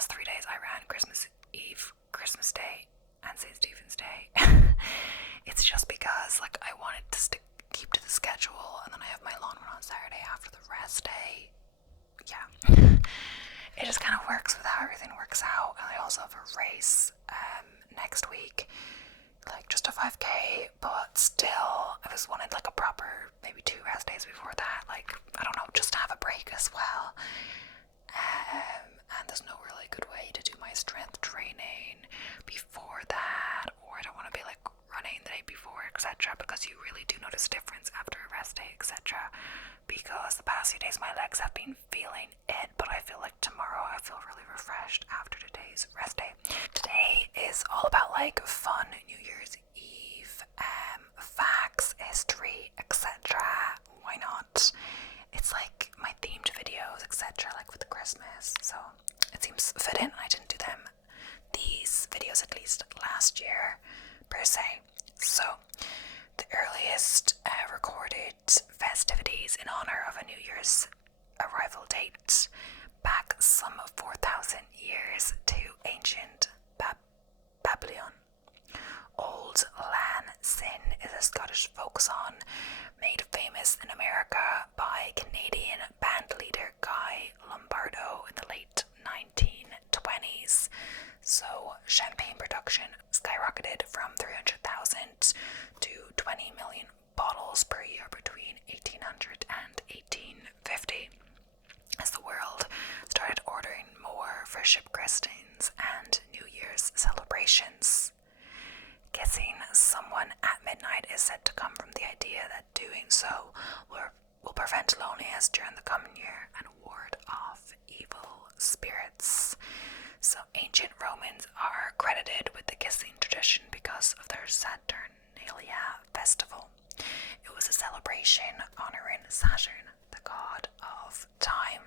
last 3 days I ran Christmas Eve, Christmas Day, and St. Stephen's Day. It's just because like I wanted to keep to the schedule, and then I have my lawn run on Saturday after the rest day. Yeah. It just kind of works with how everything works out. And I also have a race next week, like just a 5k, but still I was wanted like a proper maybe 2 rest days before that, like I don't know, just to have a break as well. And there's no really good way to do my strength training before that, or I don't want to be like running the day before, etc., because you really do notice a difference after a rest day, etc. Because the past few days my legs have been feeling it, but I feel like tomorrow I feel really refreshed after today's rest day. Today is all about like fun New Year's Eve, facts, history, etc. Why not? It's like my themed videos, etc., like with Christmas, so it seems fitting. I didn't do these videos at least last year per se. So the earliest recorded festivities in honor of a New Year's arrival date back some 4,000 years to ancient Babylon. Old Lan Sin is a Scottish folk song made famous in America by Canadian bandleader Guy Lombardo in the late 1920s. So champagne production skyrocketed from 300,000 to 20 million bottles per year between 1800 and 1850, as the world started ordering more for ship christenings and New Year's celebrations. Kissing someone at midnight is said to come from the idea that doing so will prevent loneliness during the coming year and ward off evil spirits. So ancient Romans are credited with the kissing tradition because of their Saturnalia festival. It was a celebration honoring Saturn, the god of time.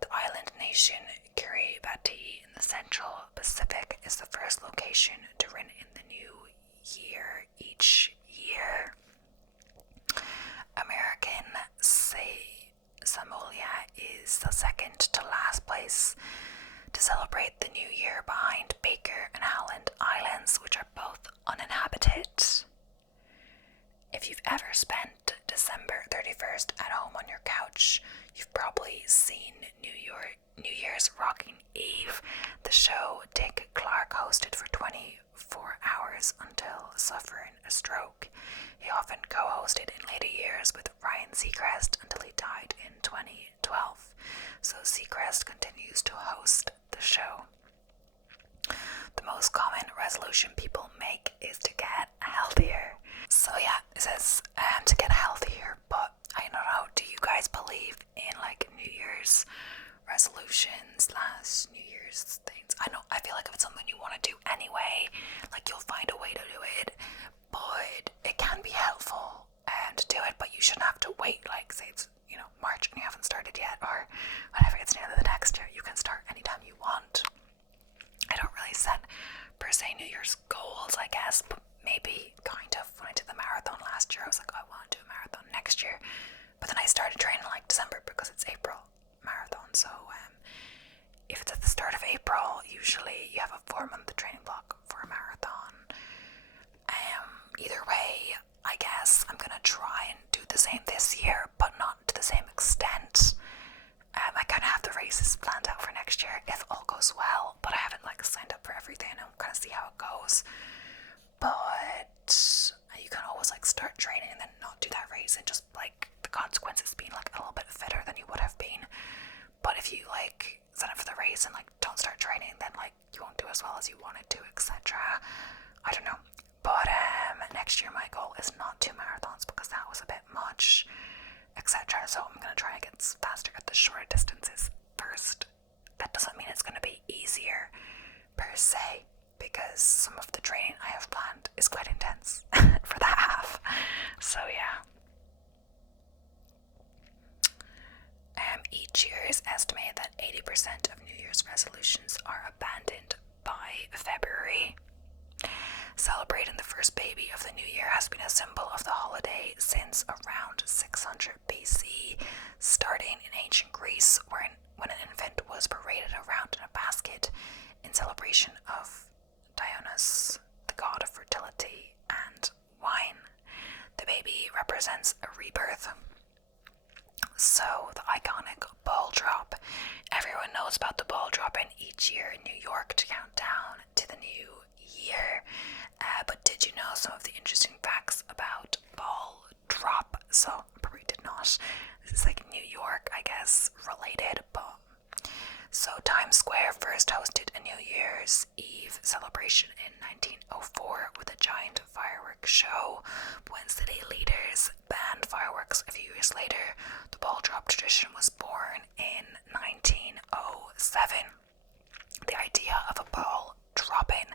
The island nation Kiribati in the Central Pacific is the first location to ring in the new year each year. American Samoa is the second to last place to celebrate the new year, behind Baker and Howland Islands, which are both uninhabited. If you've ever spent December 31st at home on your couch, you've probably seen New Year's Rocking Eve, the show Dick Clark hosted for 24 hours until suffering a stroke. He often co-hosted in later years with Ryan Seacrest until he died in 2012. So Seacrest continues to host the show. The most common resolution people make is to get healthier. So yeah, it says to get healthier, but I don't know, do you guys believe in like New Year's resolutions / New Year's things? I feel like if it's something you want to do anyway, like you'll find a way to do it, but it can be helpful to do it, but you shouldn't have to wait, like say it's March and you haven't started yet, or whenever it's near the next year. You can start anytime you want. I don't really set per se New Year's goals, I guess, but maybe kind of when I did the marathon last year, I was like, I want to do a marathon next year, but then I started training like December because it's April marathon. So if it's at the start of April, usually you have a 4-month training block for a marathon. Either way, I guess I'm gonna try and do the same this year, but not to the same extent. I kind of have the races planned out for next year if all goes well, but I haven't like signed up for everything. I'm kind of see how it goes. But you can always like start training and then not do that race, and just like the consequences being like a little bit fitter than you would have been. But if you like sign up for the race and like don't start training, then like you won't do as well as you wanted to, etc. I don't know. But next year my goal is not 2 marathons because that was a bit much, etc. So I'm gonna try and get faster at the shorter distances first. That doesn't mean it's gonna be easier per se, because some of the training I have planned is quite intense for that half. So yeah. Each year is estimated that 80% of New Year's resolutions are abandoned by February. Celebrating the first baby of the new year has been a symbol of the holiday since around 600 BC, starting in ancient Greece, when an infant was paraded around in a basket in celebration of Dionysus, the god of fertility and wine. The baby represents a rebirth. So, the iconic ball drop. Everyone knows about the ball drop in each year in New York to count down to the new year. But did you know some of the interesting facts about ball drop? So, probably did not. This is like New York, I guess, related, but so Times Square first hosted a New Year's Eve celebration in 1904 with a giant fireworks show. When city leaders banned fireworks a few years later, the ball drop tradition was born in 1907. The idea of a ball dropping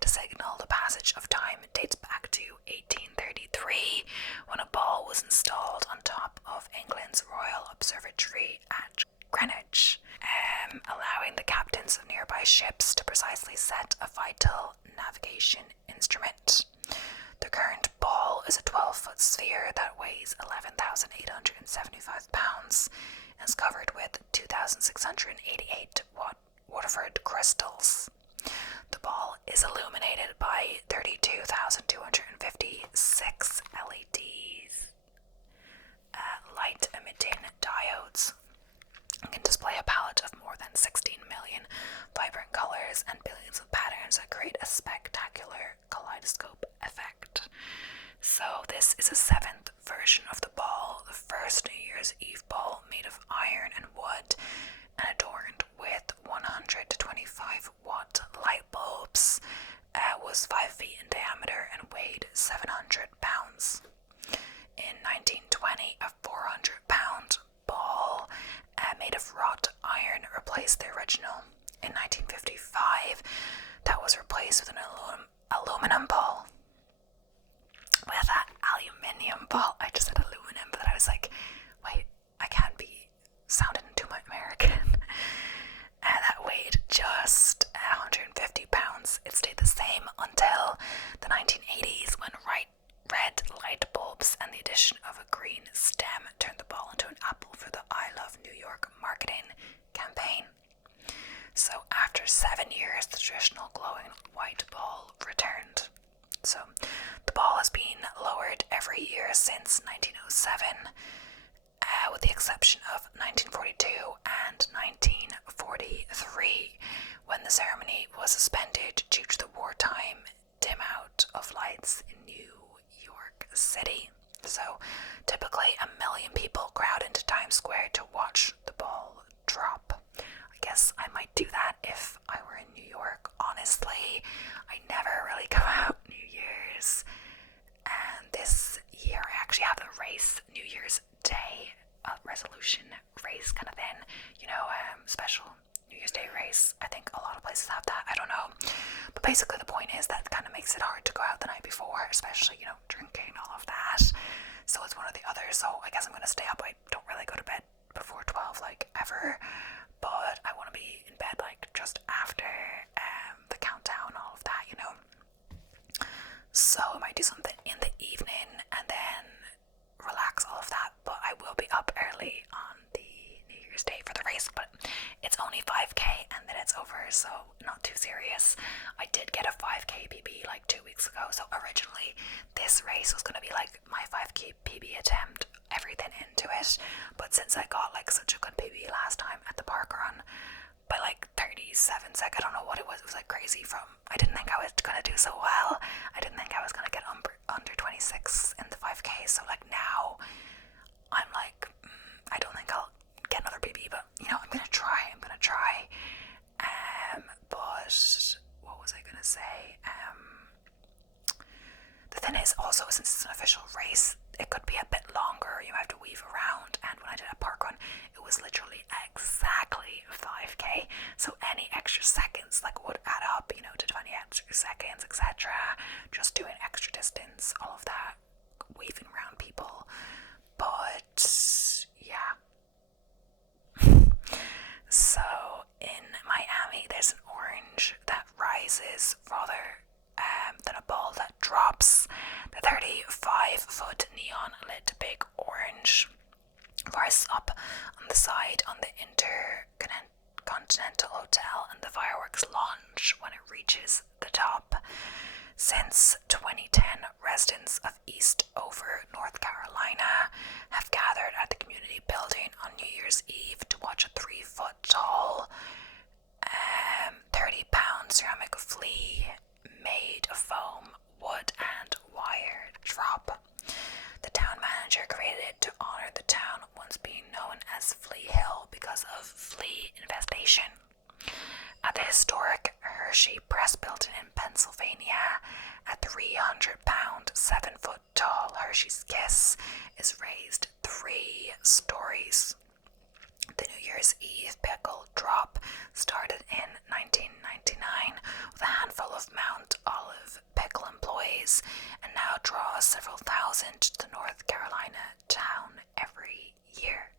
to signal the passage of time dates back to 1833, when a ball was installed on top of England's Royal Observatory at Greenwich, allowing the captains of nearby ships to precisely set a vital navigation instrument. The current ball is a 12-foot sphere that weighs 11,875 pounds and is covered with 2,688 Waterford crystals. The ball is illuminated by 32,256 LEDs, light-emitting diodes, and can display a palette of more than 16 million vibrant colors and billions of patterns that create a spectacular kaleidoscope effect. So this is a 7th version of the ball, the first New Year's Eve ball made of iron and wood and adorned with 100 to 25 watt light bulbs, was 5 feet in diameter and weighed 700 pounds. In 1920, a 400-pound ball made of wrought iron replaced the original. In 1955, that was replaced with an aluminum ball. With that aluminium ball, I just said aluminum, but I was like, wait, I can't be sounding too much American. That weighed just 150 pounds. It stayed the same until the 1980s when red light bulbs and the addition of a green stem turned the ball into an apple for the I Love New York marketing campaign. So after 7 years, the traditional glowing white ball returned. So the ball has been lowered every year since 1907, with the exception of 1942 and 1943, when the ceremony was suspended due to the wartime dim out of lights in New York City. So typically 1 million people crowd into Times Square to watch the ball drop. I guess I might do that if I were in New York. Honestly, I never really go out New Year's, and this year I actually have a race, New Year's Day resolution race kind of thing, special New Year's Day race. I think a lot of places have that, I don't know, but basically the point is that kind of makes it hard to go out the night before, especially, drinking, all of that. So it's one or the other, so I guess I'm going to stay up. I don't really go to bed before 12, ever, but I want to be in bed, just after the countdown, all of that, So I might do something in the evening and then relax, all of that, but I will be up early on the New Year's Day for the race, but it's only 5k and then it's over, so not too serious. I did get a 5k PB 2 weeks ago, so originally this race was going to be my 5k PB attempt, everything into it, but since I got such a good PB last time at the park run by 37 seconds, I don't know what it was crazy I didn't think I was going to do so well. I didn't think I was going to get under 26 in the 5k, so now I'm I don't think I'll get another PB, but I'm gonna try. But what was I gonna say? The thing is also, since it's an official race, it could be a bit longer. You have to weave around, and when I did a park run, it was literally exactly 5k. So any extra seconds would add up, to 20 extra seconds, etc. Just doing extra distance, all of that, weaving around people. But yeah. So in Miami, there's an orange that rises rather than a ball that drops. The 35-foot neon lit big orange rises up on the side on the Intercontinental Hotel, and the fireworks launch reaches the top. Since 2010, residents of Eastover, North Carolina, have gathered at the community building on New Year's Eve to watch a 3-foot tall, 30-pound ceramic flea made of foam, wood, and wire drop. The town manager created it to honor the town once being known as Flea Hill because of flea infestation. At the historic Hershey Press building in Pennsylvania, a 300-pound, 7-foot tall Hershey's Kiss is raised 3 stories. The New Year's Eve pickle drop started in 1999 with a handful of Mount Olive pickle employees and now draws several thousand to the North Carolina town every year.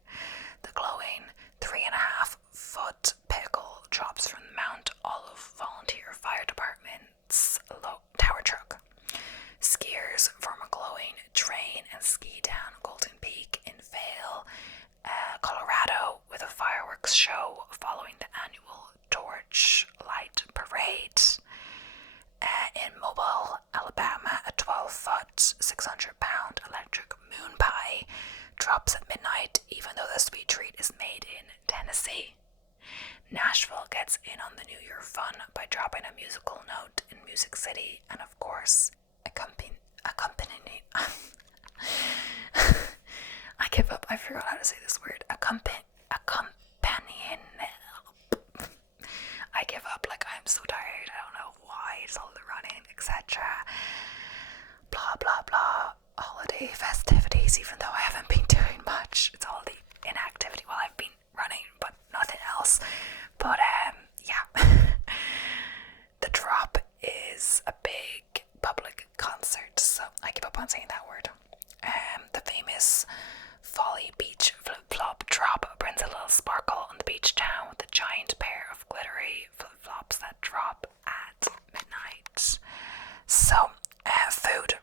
The glowing 3.5-foot pickle drops from the Mount Olive Volunteer Fire Department's tower truck. Skiers form a glowing train and ski down Golden Peak in Vail, Colorado, with a fireworks show following the annual Torch Light Parade. In Mobile, Alabama, a 12-foot, 600-pound electric moon pie drops at midnight, even though the sweet treat is made in Tennessee. Nashville gets in on the New Year fun by dropping a musical note in Music City and, of course, accompanying I give up. I forgot how to say this word. Accompanying. I give up. Like, I'm so tired. I don't know why. It's all the running, etc. Blah blah blah. Holiday festivities. Even though I haven't been doing much, it's all the inactivity. Well, I've been running, but nothing else. But yeah. The drop is a big public concert, so I give up on saying that word. The famous Folly Beach flip-flop drop brings a little sparkle on the beach town with a giant pair of glittery flip-flops that drop at midnight. So, food.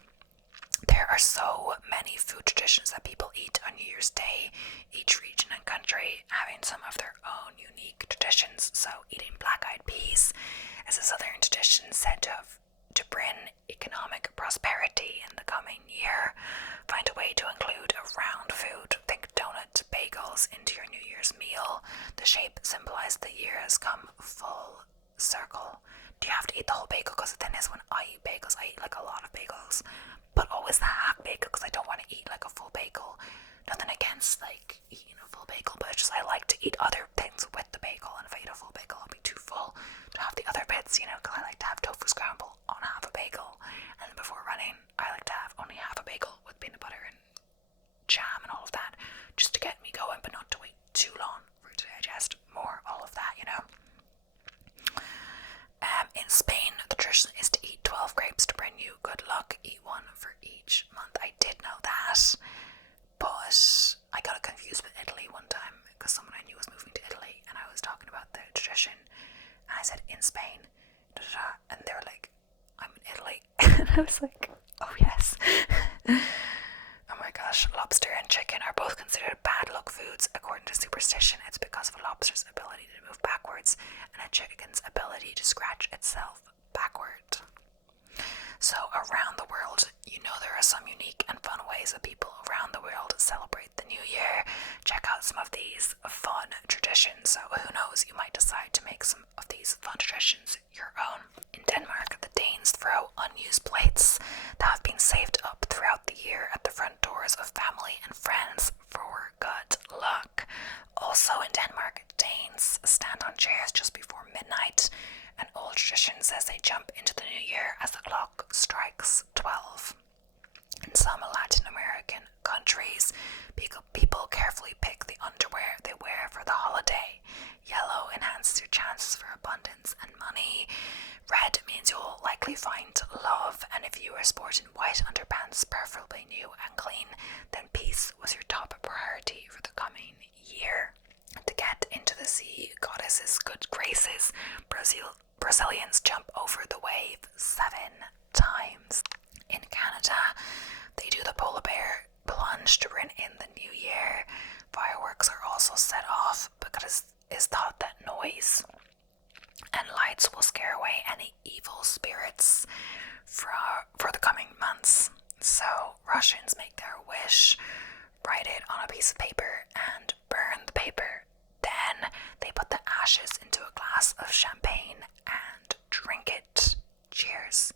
There are so many food traditions that people eat on New Year's Day, each region and country having some of their own unique traditions. So, eating black-eyed peas is a southern tradition said to bring economic prosperity in the coming year. Find a way to include a round food, think donut, bagels, into your New Year's meal. The shape symbolizes the year has come full circle. Do you have to eat the whole bagel? Because the thing is, when I eat bagels, I eat like a lot of bagels, but always the half bagel because I don't want to eat like a full bagel. Nothing against like eating a full bagel, but it's just I like to eat other things with the bagel, and if I eat a full bagel, I'll be too full to have the other bits, you know, because I like to have tofu scramble on half a bagel, and then before running, I like to have only half a bagel with peanut butter and jam and all of that, just to get me going, but not to wait too long for it to digest more, all of that, you know. In Spain, the tradition is to eat 12 grapes to bring you good luck. Eat one for each month. I did know that, but I got confused with Italy one time because someone I knew was moving to Italy, and I was talking about the tradition, and I said in Spain, and they were like, "I'm in Italy," and I was like, "Oh yes." Oh my gosh, lobster and chicken are both considered bad luck foods. According to superstition, it's because of a lobster's ability to move backwards and a chicken's ability to scratch itself backward. So around the world, you know, there are some unique and fun ways that people around the world celebrate the new year. Check out some of these fun traditions. So who knows, you might decide to make some of these fun traditions your own. In Denmark, the Danes throw unused plates that have been saved up throughout the year at the front doors of family and friends for good luck. Also in Denmark, Danes stand on chairs just before midnight. An old tradition says they jump into the new year as the clock strikes 12. In some Latin American countries, people carefully pick the underwear they wear for the holiday. Yellow enhances your chances for abundance and money. Red means you'll likely find love, and if you are sporting white underpants, preferably new and clean, then peace was your top priority for the coming year. To get into the sea goddess's good graces, Brazilians jump over the wave 7 times. In Canada, they do the polar bear plunge to bring in the new year. Fireworks are also set off because it's thought that noise and lights will scare away away any evil spirits for the coming months. So Russians make their wish, write it on a piece of paper, and burn the paper. Then they put the ashes into a glass of champagne and drink it. Cheers.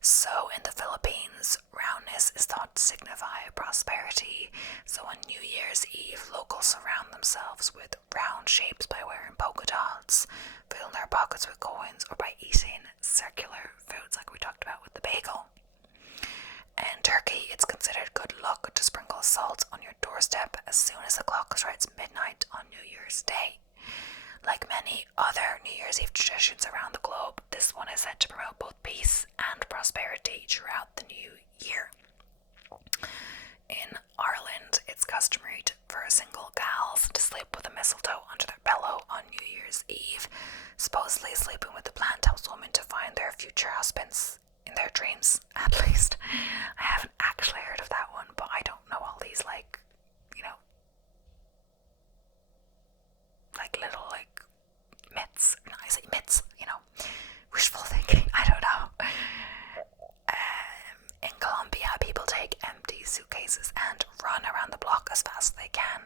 So in the Philippines, roundness is thought to signify prosperity. So on New Year's Eve, locals surround themselves with round shapes by wearing polka dots, filling their pockets with coins, or by eating circular foods like we talked about with the bagel. In Turkey, it's considered good luck to sprinkle salt on your doorstep as soon as the clock strikes midnight on New Year's Day. Like many other New Year's Eve traditions around the globe, this one is said to promote both peace and prosperity throughout the new year. In Ireland, it's customary for single gals to sleep with a mistletoe under their pillow on New Year's Eve. Supposedly, sleeping with the plant helps women to find their future husbands in their dreams, at least. I haven't actually heard of that one, but I don't know all these, little, myths. No, I say myths, wishful thinking, I don't know. In Colombia, people take empty suitcases and run around the block as fast as they can.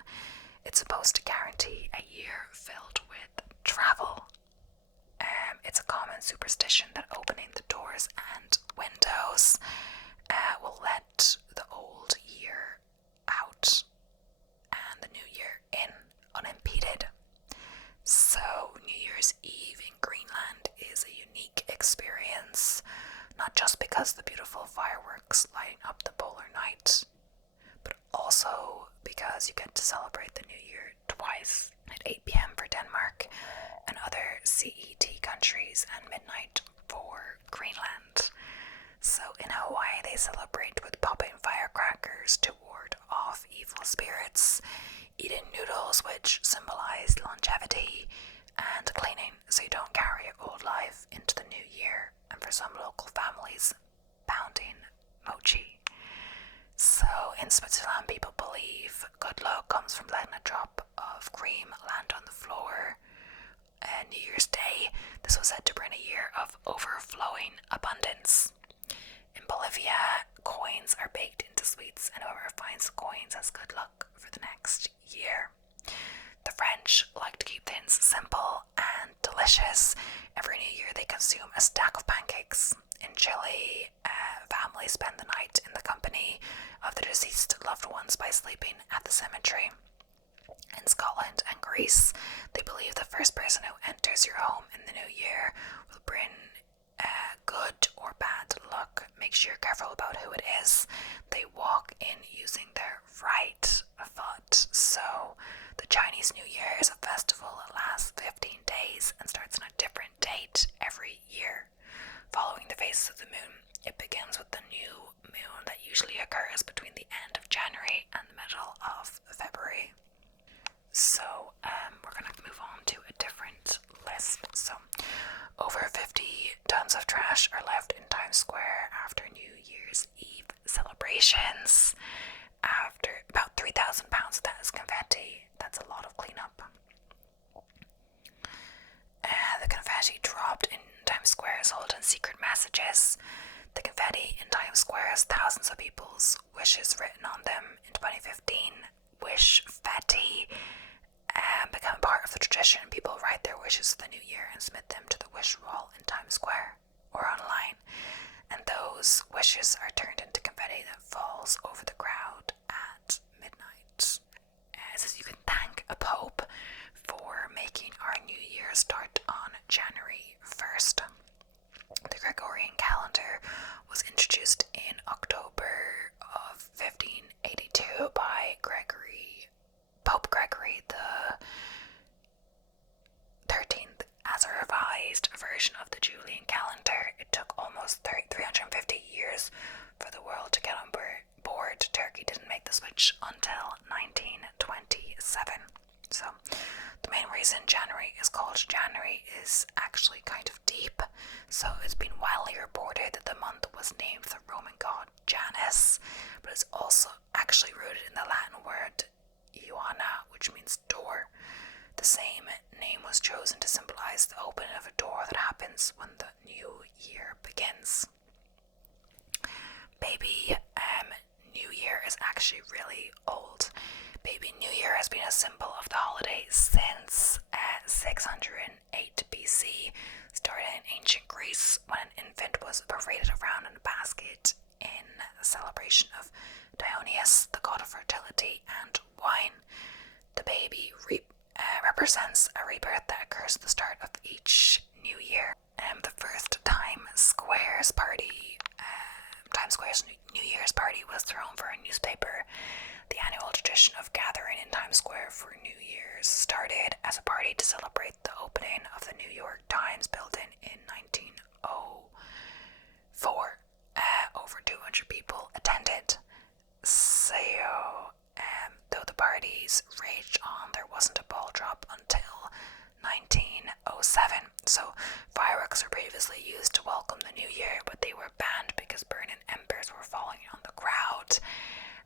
It's supposed to guarantee a year filled with travel. It's a common superstition that opening the doors and windows will let the old year out and the new year in unimpeded. So New Year's Eve in Greenland is a unique experience, not just because of the beautiful fireworks lighting up the polar night, but also because you get to celebrate the new year twice, at 8 p.m. for Denmark and other CET countries, and midnight for Greenland. So in Hawaii, they celebrate with popping firecrackers to ward off evil spirits, eating noodles, which symbolize longevity, and cleaning so you don't carry your old life into the new year, and for some local families, pounding mochi. So in Switzerland, people believe good luck comes from letting a drop of cream land on the floor. New Year's Day, this was said to bring a year of overflowing abundance. In Bolivia, coins are baked into sweets, and whoever finds the coins has good luck for the next year. The French like to keep things simple and delicious. Every New Year they consume a stack of pancakes. In Chile, families spend the night in the company of the deceased loved ones by sleeping at the cemetery. In Scotland and Greece, they believe the first person who enters your home in the new year will bring good or bad luck. Make sure you're careful about who it is. They walk in using their right foot. So the Chinese New Year is a festival that lasts 15 days and starts on a different date every year. Following the phases of the moon, it begins with the new moon that usually occurs between the end of January and the middle of February. So we're going to move on to a different list. So over 50 tons of trash are left in Times Square after New Year's Eve celebrations. After about 3,000 pounds of that is confetti. That's a lot of cleanup. The confetti dropped in Times Square is holding secret messages. The confetti in Times Square has thousands of people's wishes written on them. In 2015, Wish-fetti became part of the tradition. People write their wishes for the new year and submit them to the wish wall in Times Square or online, and those wishes are turned into confetti that falls over the crowd at midnight. It says you can thank a pope for making our new year start on January 1st. The Gregorian calendar was introduced in October of 1582 by Pope Gregory the 13th as a revised version of the Julian calendar. It took almost 350 years for the world to get on board. Turkey didn't make the switch until 1927. So the main reason January is called January is actually kind of deep. So it's been widely reported that the month was named for the Roman god Janus, but it's also actually rooted in the Latin word Ioana, which means door. The same name was chosen to symbolize the opening of a door that happens when the actually really old. Baby New Year has been a symbol of the holiday since 608 BC, started in ancient Greece when an infant was paraded around in a basket in celebration of Dionysus, the god of fertility and wine. The baby represents a rebirth that occurs at the start of each new year. The first Times Square's New Year's party was thrown for a newspaper. The annual tradition of gathering in Times Square for New Year's started as a party to celebrate the opening of the New York Times building in 1904. Over 200 people attended. So, though the parties raged on, there wasn't a ball drop until 1907. So, fireworks were previously used to welcome the new year, but they were banned because burning embers were falling on the crowd.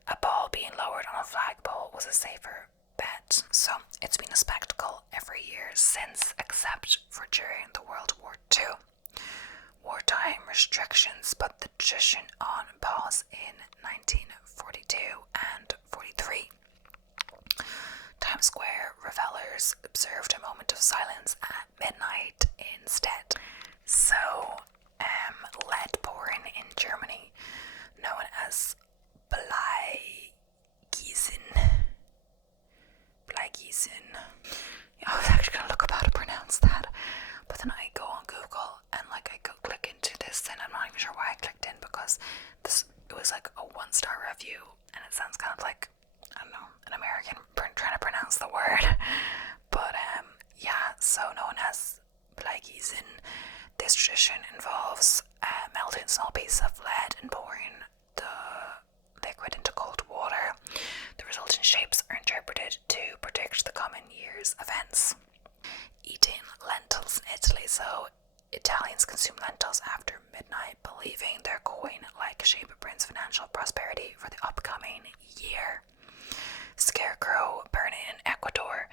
A ball being lowered on a flagpole was a safer bet. So, it's been a spectacle every year since, except for during the World War II. Wartime restrictions put the tradition on pause in 1942 and 43. Times Square revelers observed a moment of silence at midnight instead. So, lead pouring in Germany, known as Bleigießen. I was actually going to look up how to pronounce that, but then I go on Google and I go click into this, and I'm not even sure why I clicked in, because it was like a 1-star review, and it sounds kind of like, I don't know, an American trying to pronounce the word. But yeah, so known as Bleigießen, this tradition involves melting a small piece of lead and pouring the liquid into cold water. The resulting shapes are interpreted to predict the coming year's events. Eating lentils in Italy, so Italians consume lentils after midnight, believing their coin-like shape brings financial prosperity for the upcoming year. Scarecrow burning in Ecuador.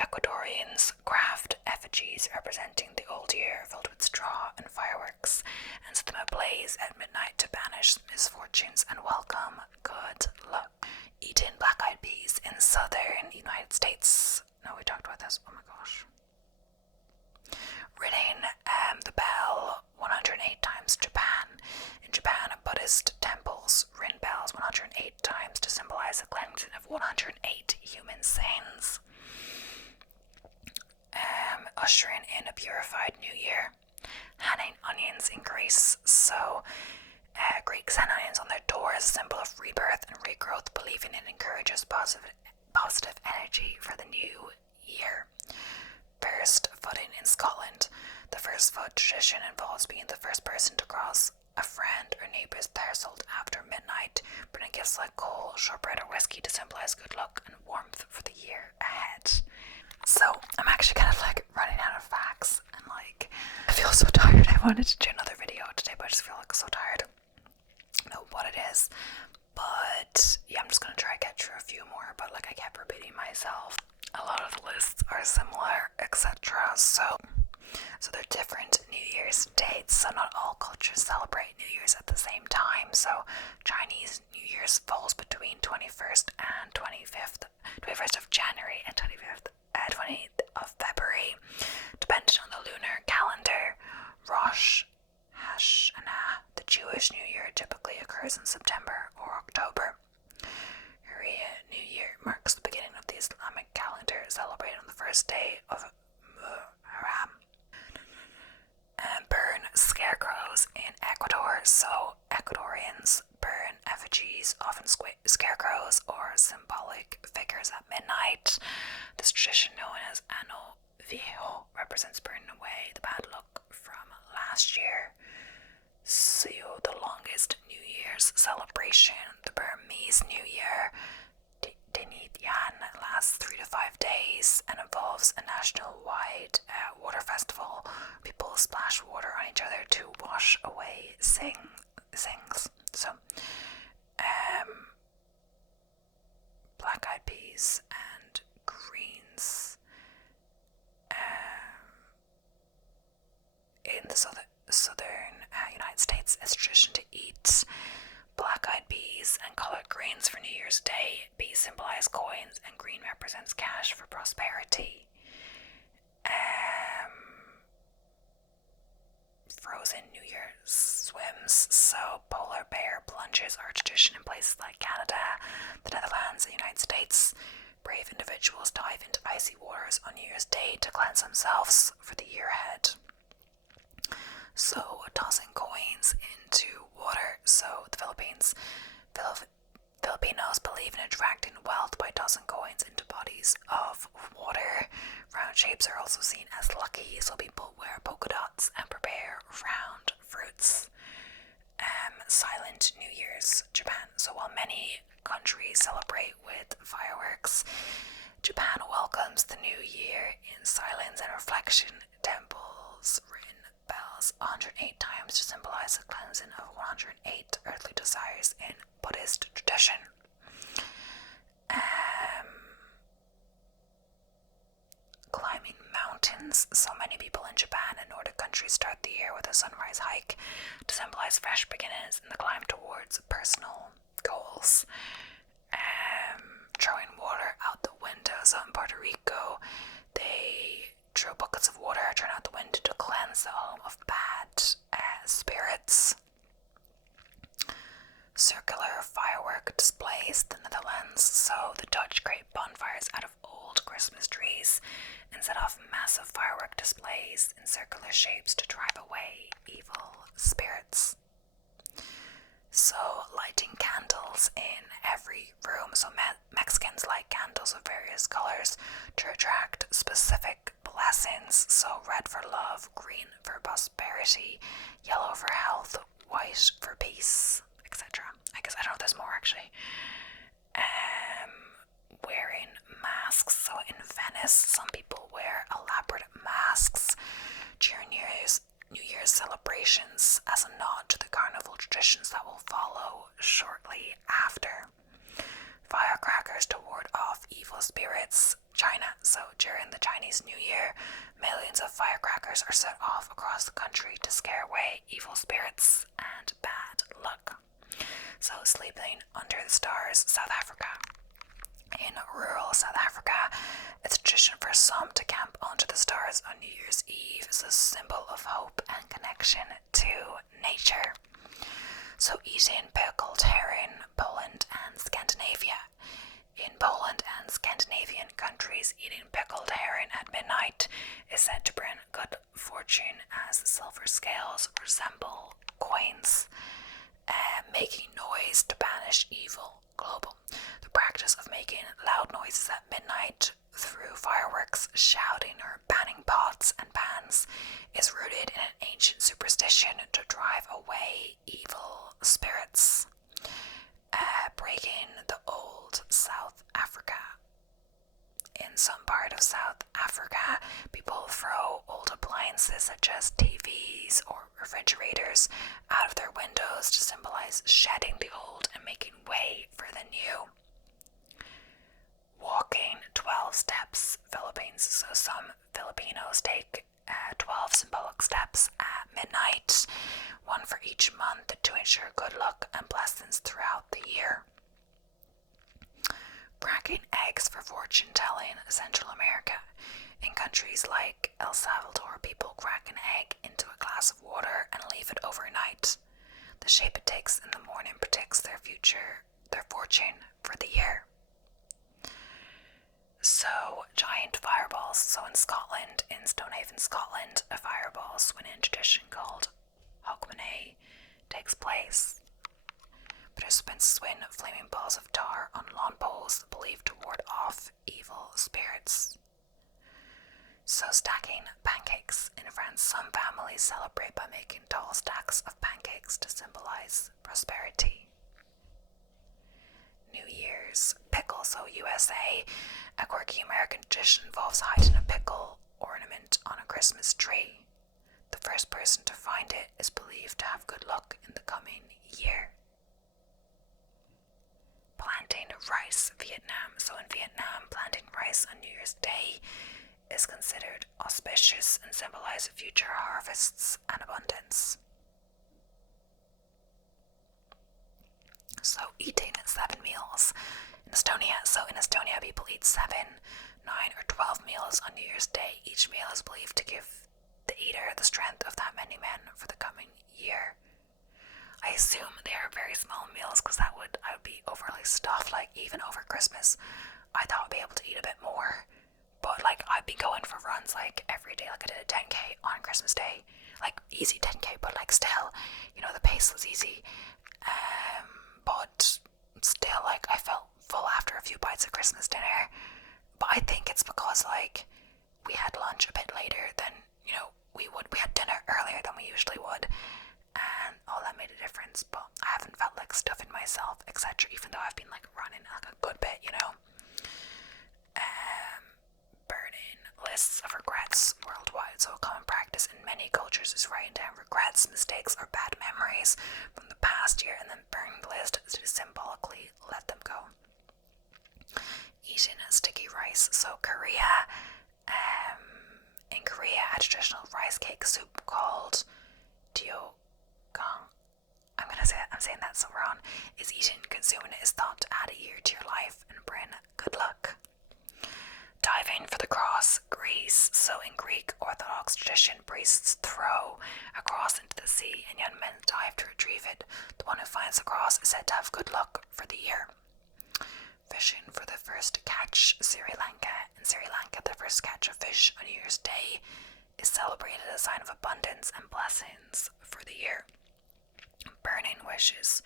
Ecuadorians craft effigies representing the old year filled with straw and fireworks, and set them ablaze at midnight to banish misfortunes and welcome good luck. Eating black-eyed peas in southern United States. No, we talked about this. Oh my gosh. Ringing the bell 108 times. Japan. In Japan, Buddhist temples ring bells 108 times to symbolize the cleansing of 108 human sins. Ushering in a purified new year. Hanging onions in Greece. So, Greeks hang onions on their doors, a symbol of rebirth and regrowth, believing it encourages positive energy for the new year. First footing in Scotland. The first foot tradition involves being the first person to cross a friend or neighbour's threshold after midnight, bringing gifts like coal, shortbread or whiskey to symbolise good luck and warmth for the year ahead. So, I'm actually kind of running out of facts, and I feel so tired. I wanted to do another video today, but I just feel so tired. I know what it is, but yeah, I'm just gonna try to get through a few more, but I kept repeating myself. A lot of the lists are similar, etc. So they're different New Year's dates, so not all cultures celebrate New Year's at the same time. So Chinese New Year's falls between 21st of January and 20th of February, depending on the lunar calendar. Rosh Hashanah, the Jewish New Year, typically occurs in September or October. Korea New Year marks the beginning of the Islamic calendar, celebrated on the first day of Muharram. And burn scarecrows in Ecuador. So Ecuadorians burn effigies, often scarecrows or symbolic figures, at midnight. This tradition, known as Ano Viejo, represents burning away the bad luck from last year. So the longest New Year's celebration, the Burmese New Year, Dinidyan, lasts 3 to 5 days and involves a national-wide water festival. People splash water on each other to wash away sings. So, black-eyed peas and greens. In the southern United States, it's tradition to eat black-eyed peas and collard greens for New Year's Day. Peas symbolize coins and green represents cash for prosperity. Frozen New Year's swims. So polar bear plunges are a tradition in places like Canada, the Netherlands, and the United States. Brave individuals dive into icy waters on New Year's Day to cleanse themselves for the year ahead. So tossing coins into water. So the Filipinos believe in attracting wealth by tossing coins into bodies of water. Round shapes are also seen as lucky, so people wear polka dots and prepare round fruits. Silent New Year's, Japan. So while many countries celebrate with fireworks, Japan welcomes the new year in silence and reflection. Temples ring bells 108 times to symbolize the cleansing of 108 earthly desires in Buddhist tradition. Climbing mountains. So many people in Japan and Nordic countries start the year with a sunrise hike to symbolize fresh beginnings in the climb towards personal goals. Throwing water out the window. So in Puerto Rico, they throw buckets of water, turn out the window to cleanse the home of bad spirits. Circular firework displays, the Netherlands. So the Dutch create bonfires out of old Christmas trees and set off massive firework displays in circular shapes to drive away evil spirits. So lighting candles in every room. So Mexicans light candles of various colors to attract specific blessings. So red for love, green for prosperity, yellow for health, white for peace, etc. I guess I don't know if there's more actually. Wearing masks. So in Venice, some people wear elaborate masks during New Year's celebrations as a nod to the carnival traditions that will follow shortly after. Firecrackers to ward off evil spirits. China. So during the Chinese New Year, millions of firecrackers are set off across the country to scare away evil spirits and bad luck. So sleeping under the stars, South Africa. In rural South Africa, it's a tradition for some to camp under the stars on New Year's Eve as a symbol of hope and connection to nature. So eating pickled herring, Poland and Scandinavia. In Poland and Scandinavian countries, eating pickled herring at midnight is said to bring good fortune as the silver scales resemble coins, making noise to banish evil. Global. The practice of making loud noises at midnight through fireworks, shouting or banging pots and pans is rooted in an ancient superstition to drive away evil spirits. Breaking the old South Africa. In some part of South Africa, people throw old appliances such as TVs or refrigerators out of their windows to symbolize shedding the old and making way for the new. Walking 12 steps, Philippines. So some Filipinos take 12 symbolic steps at midnight, one for each month, to ensure good luck and blessings throughout the year. Cracking eggs for fortune telling, Central America. In countries like El Salvador, people crack an egg into a glass of water and leave it overnight. The shape it takes in the morning predicts their fortune for the year. So, giant fireballs. So in Scotland, in Stonehaven, Scotland, a fireball swinging tradition called Hogmanay takes place. Participants swing flaming balls of tar on lawn poles believed to ward off evil spirits. So stacking pancakes. In France, some families celebrate by making tall stacks of pancakes to symbolize prosperity. New Year's pickle. So USA, a quirky American tradition involves hiding a pickle ornament on a Christmas tree. The first person to find it is believed to have good luck in the coming year. Planting rice, Vietnam. So in Vietnam, planting rice on New Year's Day is considered auspicious and symbolizes future harvests and abundance. So eating 7 meals in Estonia. So in Estonia, people eat 7, 9, or 12 meals on New Year's Day. Each meal is believed to give the eater the strength of that many men for the coming year. I assume they are very small meals because I would be overly stuffed. Like even over Christmas, I thought I'd be able to eat a bit more. But like I'd be going for runs like every day. Like I did a 10k on Christmas Day, like easy 10k, but like still, the pace was easy. But still, like I felt full after a few bites of Christmas dinner. But I think it's because like we had lunch a bit later than we would. We had dinner earlier than we usually would, and all that made a difference. But I haven't felt like stuffing myself, etc. Even though I've been like running like a good bit. Burning lists of regrets worldwide. So a common practice in many cultures is writing down regrets, mistakes, or bad memories from the past year and then burning the list to symbolically let them go. Eating sticky rice. So in Korea, a traditional rice cake soup called Gyeokgang, I'm saying that so wrong, is eaten. Consuming it is thought to add a year to your life and bring good luck. Diving for the cross, Greece. So in Greek Orthodox tradition, priests throw a cross into the sea and young men dive to retrieve it. The one who finds the cross is said to have good luck for the year. Fishing for the first catch, Sri Lanka. In Sri Lanka, the first catch of fish on New Year's Day is celebrated as a sign of abundance and blessings for the year. Burning wishes.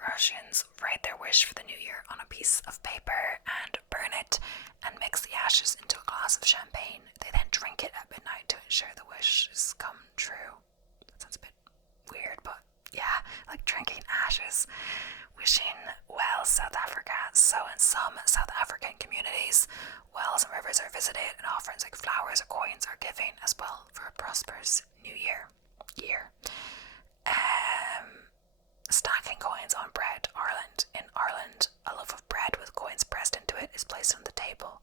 Russians write their wish for the new year on a piece of paper and burn it and mix the ashes into a glass of champagne. They then drink it at midnight to ensure the wishes come true. That sounds a bit weird, but yeah, like drinking ashes. Wishing wells, South Africa. So in some South African communities, wells and rivers are visited and offerings like flowers or coins are given as well for a prosperous new year. Stacking coins on bread. Ireland. In Ireland, a loaf of bread with coins pressed into it is placed on the table.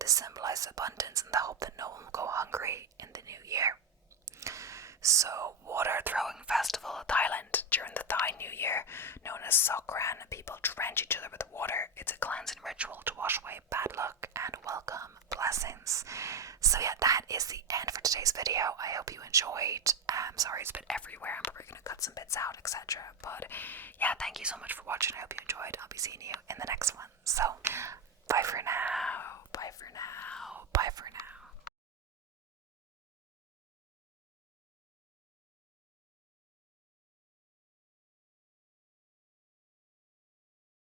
This symbolizes abundance and the hope that no one will go hungry in the new year. So, water throwing festival in Thailand. During the Thai New Year, known as Songkran, people drench each other with water. It's a cleansing ritual to wash away bad luck and welcome blessings. So yeah, that is the end for today's video. I hope you enjoyed. Sorry it's a bit everywhere. I'm probably going to cut some bits out, etc. But yeah, thank you so much for watching. I hope you enjoyed. I'll be seeing you in the next one. So, bye for now. Bye for now. Bye for now.